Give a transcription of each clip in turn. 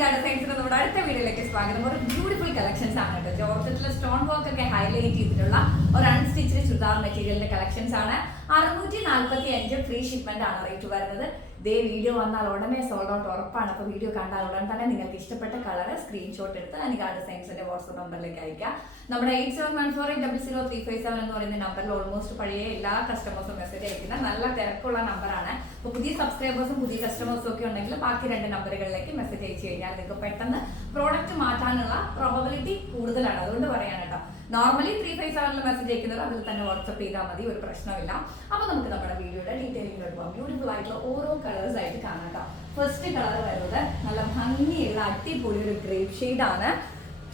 അനികാട് സയൻസിന്റെ നമ്മുടെ അടുത്ത വീഡിയോയിലേക്ക് സ്വാഗതം. ഒരു ബ്യൂട്ടിഫുൾ കളക്ഷൻസ് ആണ് കേട്ടോ. ജോർജറ്റിലെ സ്റ്റോൺ വർക്ക് ഒക്കെ ഹൈലൈറ്റ് ചെയ്തിട്ടുള്ള ഒരു അൺസ്റ്റിച്ച്ഡ് ചുരിദാർ മെറ്റീരിയലിന്റെ കളക്ഷൻസ് ആണ്. അറുന്നൂറ്റി നാൽപ്പത്തി അഞ്ച് ഫ്രീ ഷിപ്മെന്റ് ആണ് റേറ്റ് വരുന്നത്. ദേ വീഡിയോ വന്നാൽ ഉടനെ സോൾഡ് ഔട്ട് ഉറപ്പാണ്. അപ്പോൾ വീഡിയോ കണ്ടാൽ ഉടൻ തന്നെ നിങ്ങൾക്ക് ഇഷ്ടപ്പെട്ട കളർ സ്ക്രീൻഷോട്ട് എടുത്ത് അനികാട് സയൻസിന്റെ വാട്സ്ആപ്പ് നമ്പറിലേക്ക് അയക്കാം. നമ്മുടെ eight seven one four eight double zero three five seven എന്ന് പറയുന്ന നമ്പറിൽ ഓൾമോസ്റ്റ് പഴയ എല്ലാ കസ്റ്റമേഴ്സും മെസ്സേജ് അയക്കുന്ന നല്ല തിരക്കുള്ള നമ്പറാണ് അപ്പോൾ പുതിയ സബ്സ്ക്രൈബേഴ്സും പുതിയ കസ്റ്റമേഴ്സും ഒക്കെ ഉണ്ടെങ്കിൽ ബാക്കി രണ്ട് നമ്പറുകളിലേക്ക് മെസ്സേജ് അയച്ചു കഴിഞ്ഞാൽ നിങ്ങൾക്ക് പെട്ടെന്ന് പ്രോഡക്റ്റ് മാറ്റാനുള്ള പ്രോബബിലിറ്റി കൂടുതലാണ്. അതുകൊണ്ട് പറയാൻ കേട്ടോ. നോർമലി ത്രീ ഫൈവ് സെവനിൽ മെസ്സേജ് അയക്കുന്നത് അതിൽ തന്നെ വാട്സപ്പ് ചെയ്താൽ മതി ഒരു പ്രശ്നമില്ല. അപ്പോൾ നമുക്ക് നമ്മുടെ വീഡിയോയുടെ ഡീറ്റെയിലിംഗ് പോകാം. ബ്യൂട്ടിഫുൾ ആയിട്ടുള്ള ഓരോ കളേഴ്സ് ആയിട്ട് കാണാം കേട്ടോ. ഫസ്റ്റ് കളർ വരുന്നത് നല്ല ഭംഗിയുള്ള അടിപൊളി ഒരു ഗ്രേപ്പ് ഷെയ്ഡാണ്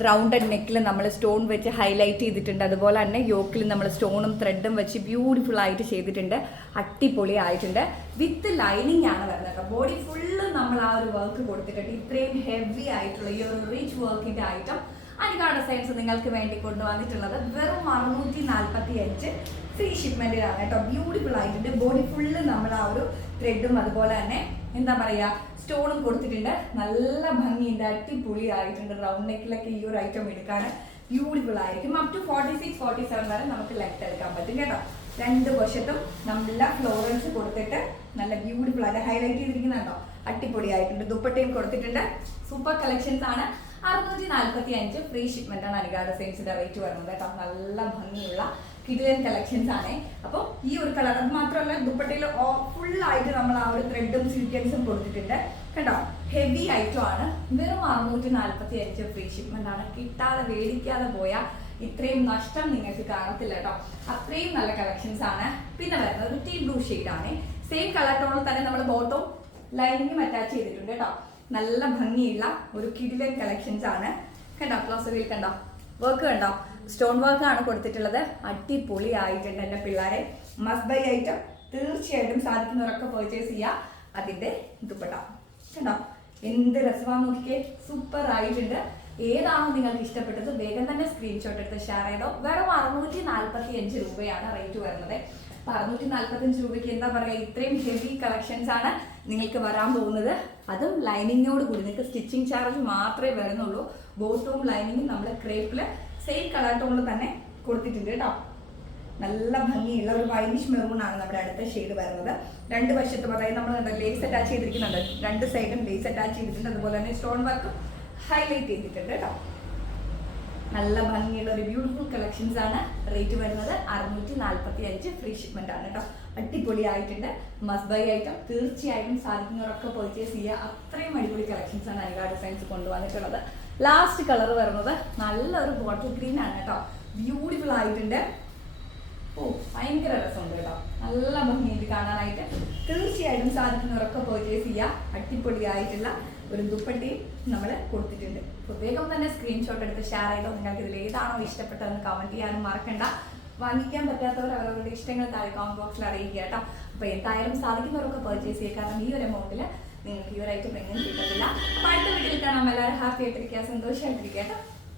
റൗണ്ടഡ് നെക്കിൽ നമ്മൾ സ്റ്റോൺ വെച്ച് ഹൈലൈറ്റ് ചെയ്തിട്ടുണ്ട്. അതുപോലെ തന്നെ യോക്കിൽ നമ്മൾ സ്റ്റോണും ത്രെഡും വെച്ച് ബ്യൂട്ടിഫുൾ ആയിട്ട് ചെയ്തിട്ടുണ്ട്. അട്ടിപൊളി ആയിട്ടുണ്ട്. വിത്ത് ലൈനിങ് ആണ് വരുന്നത് ബോഡി ഫുള്ള് നമ്മൾ ആ ഒരു വർക്ക് കൊടുത്തിട്ടുണ്ട്. ഇത്രയും ഹെവി ആയിട്ടുള്ള ഈ ഒരു റിച്ച് വർക്കിന്റെ ഐറ്റം അനികാട് സൈൻസ് നിങ്ങൾക്ക് വേണ്ടി കൊണ്ടുവന്നിട്ടുള്ളത് വെറും അറുന്നൂറ്റി നാൽപ്പത്തി അഞ്ച് ഫ്രീ ഷിപ്മെന്റിലാണ് കേട്ടോ. ബ്യൂട്ടിഫുൾ ആയിട്ടുണ്ട്. ബോഡി ഫുള്ള് നമ്മൾ ആ ഒരു ത്രെഡും അതുപോലെ തന്നെ എന്താ പറയാ സ്റ്റോണും കൊടുത്തിട്ടുണ്ട്. നല്ല ഭംഗിയുണ്ട് അടിപൊളി ആയിട്ടുണ്ട് റൗണ്ട് നെക്കിലൊക്കെ ഈ ഒരു ഐറ്റം എടുക്കാൻ ബ്യൂട്ടിഫുൾ ആയിരിക്കും. Up to forty six forty seven വരെ നമുക്ക് ലെഫ്റ്റ് എടുക്കാൻ പറ്റും കേട്ടോ. രണ്ട് വശത്തും നല്ല ഫ്ലോറൻസ് കൊടുത്തിട്ട് നല്ല ബ്യൂട്ടിഫുൾ ആയിട്ട് ഹൈലൈറ്റ് ചെയ്തിരിക്കുന്നുണ്ടോ അടിപൊളി ആയിട്ടുണ്ട് ദുപ്പട്ടയും കൊടുത്തിട്ടുണ്ട്. സൂപ്പർ കളക്ഷൻസ് ആണ്. അറുന്നൂറ്റി നാൽപ്പത്തി അഞ്ച് ഫ്രീ ഷിപ്മെന്റ് ആണ് അനുഗാദ സെയിൽസിന്റെ റേറ്റ് വരുന്നത് കേട്ടോ. നല്ല ഭംഗിയുള്ള കിഡിലൻ കളക്ഷൻസ് ആണ്. അപ്പോൾ ഈ ഒരു കളർ അത് മാത്രമല്ല ദുപ്പട്ടയിൽ ഫുൾ ആയിട്ട് നമ്മൾ ആ ഒരു ത്രെഡും സീക്വൻസും കൊടുത്തിട്ടുണ്ട്. കണ്ടോ? ഹെവി ഐറ്റം ആണ്. വെറും അറുന്നൂറ്റി നാൽപ്പത്തി അഞ്ച് ഫ്രീ ഷിപ്മെന്റ് ആണ്. കിട്ടാതെ വേടിക്കാതെ പോയ ഇത്രയും നഷ്ടം നിങ്ങൾക്ക് കാണത്തില്ല കേട്ടോ. അത്രയും നല്ല കളക്ഷൻസ് ആണ്. പിന്നെ വരുന്നത് ഒരു ടീ ബ്ലൂ ആണ്. സെയിം കളർ ടോണിൽ തന്നെ നമ്മൾ ബോട്ടോ ലൈനിങ്ങും അറ്റാച്ച് ചെയ്തിട്ടുണ്ട് കേട്ടോ. നല്ല ഭംഗിയുള്ള ഒരു കിടിലൻ കളക്ഷൻസ് ആണ്. കണ്ടോ? ക്ലോസറിൽ കണ്ടോ? വർക്ക് കണ്ടോ? സ്റ്റോൺ വർക്ക് ആണ് കൊടുത്തിട്ടുള്ളത്. അടിപൊളി ആയിട്ടുണ്ട് എന്റെ പിള്ളേരെ. മസ്റ്റ് ബൈ ഐറ്റം തീർച്ചയായിട്ടും സാധിക്കുന്നവരൊക്കെ പർച്ചേസ് ചെയ്യുക അതിന്റെ ദുപ്പട്ട. കണ്ടോ? എന്ത് രസമാണെന്ന് നോക്കിക്കേ. സൂപ്പർ ആയിട്ടുണ്ട്. ഏതാണോ നിങ്ങൾക്ക് ഇഷ്ടപ്പെട്ടത് വേഗം തന്നെ സ്ക്രീൻഷോട്ട് എടുത്ത് ഷെയർ ചെയ്തോ. വെറും അറുന്നൂറ്റി നാൽപ്പത്തി അഞ്ച് രൂപയാണ് റേറ്റ് വരുന്നത്. അപ്പൊ അറുന്നൂറ്റി നാൽപ്പത്തഞ്ച് രൂപയ്ക്ക് എന്താ പറയുക ഇത്രയും ഹെവി കളക്ഷൻസ് ആണ് നിങ്ങൾക്ക് വരാൻ പോകുന്നത്. അതും ലൈനിങ്ങോട് കൂടി. നിങ്ങൾക്ക് സ്റ്റിച്ചിങ് ചാർജ് മാത്രമേ വരുന്നുള്ളൂ. ബോട്ടവും ലൈനിങ്ങും നമ്മൾ ക്രേപ്പിൽ സെയിം കളർ ടോണിൽ തന്നെ കൊടുത്തിട്ടുണ്ട് കേട്ടോ. നല്ല ഭംഗിയുള്ള ഒരു വൈനിഷ് മെറൂൺ ആണ് നമ്മുടെ അടുത്ത ഷെയ്ഡ് വരുന്നത്. രണ്ട് വശത്തും അതായത് നമ്മൾ ലേസ് അറ്റാച്ച് ചെയ്തിരിക്കുന്നുണ്ട്. രണ്ട് സൈഡും ലേസ് അറ്റാച്ച് ചെയ്തിട്ടുണ്ട്. അതുപോലെ തന്നെ സ്റ്റോൺ വർക്കും ഹൈലൈറ്റ് ചെയ്തിട്ടുണ്ട് കേട്ടോ. നല്ല ഭംഗിയുള്ള ഒരു ബ്യൂട്ടിഫുൾ കളക്ഷൻസ് ആണ് റേറ്റ് വരുന്നത് അറുന്നൂറ്റി നാൽപ്പത്തി അഞ്ച് ഫ്രീ ഷിപ്മെന്റ് ആണ് കേട്ടോ. അടിപൊളി ആയിട്ടുണ്ട് മസ്റ്റ് ബൈ ഐറ്റം തീർച്ചയായും സാധിക്കുന്നവരൊക്കെ പർച്ചേസ് ചെയ്യുക. അത്രയും അടിപൊളി കളക്ഷൻസ് ആണ് അനികാ ഡിസൈൻസ് കൊണ്ടുവന്നിട്ടുള്ളത്. ലാസ്റ്റ് കളർ വരുന്നത് നല്ലൊരു ബോട്ടിൽ ഗ്രീൻ ആണ് കേട്ടോ. ബ്യൂട്ടിഫുൾ ആയിട്ടുണ്ട്. ഓ ഭയങ്കര രസമുണ്ട് കേട്ടോ. നല്ല ഭംഗിയുണ്ട് കാണാനായിട്ട്. തീർച്ചയായിട്ടും സാധിക്കുന്നവരൊക്കെ പർച്ചേസ് ചെയ്യുക അടിപൊളിയായിട്ടുള്ള ഒരു ദുപ്പട്ടിയും നമ്മൾ കൊടുത്തിട്ടുണ്ട്. വേഗം തന്നെ സ്ക്രീൻഷോട്ട് എടുത്ത് ഷെയർ ചെയ്തോ. നിങ്ങൾക്ക് ഇതിൽ ഏതാണോ ഇഷ്ടപ്പെട്ടതെന്ന് കമന്റ് ചെയ്യാനും മറക്കണ്ട. വാങ്ങിക്കാൻ പറ്റാത്തവർ അവരവരുടെ ഇഷ്ടങ്ങൾ താഴെ കോമന്റ് ബോക്സിൽ അറിയിക്കുക കേട്ടോ. അപ്പോൾ എന്തായാലും സാധിക്കുന്നവരൊക്കെ പർച്ചേസ് ചെയ്യുക കാരണം ഈ ഒരു എമൗണ്ടിൽ നിങ്ങൾക്ക് ഈ ഒരു ഐറ്റം എങ്ങനെ കിട്ടത്തില്ല. അപ്പോൾ അടുത്ത വീട്ടിൽ കാണാം. എല്ലാവരും ഹാപ്പി ആയിട്ടിരിക്കുക സന്തോഷമായിട്ടിരിക്കുക കേട്ടോ.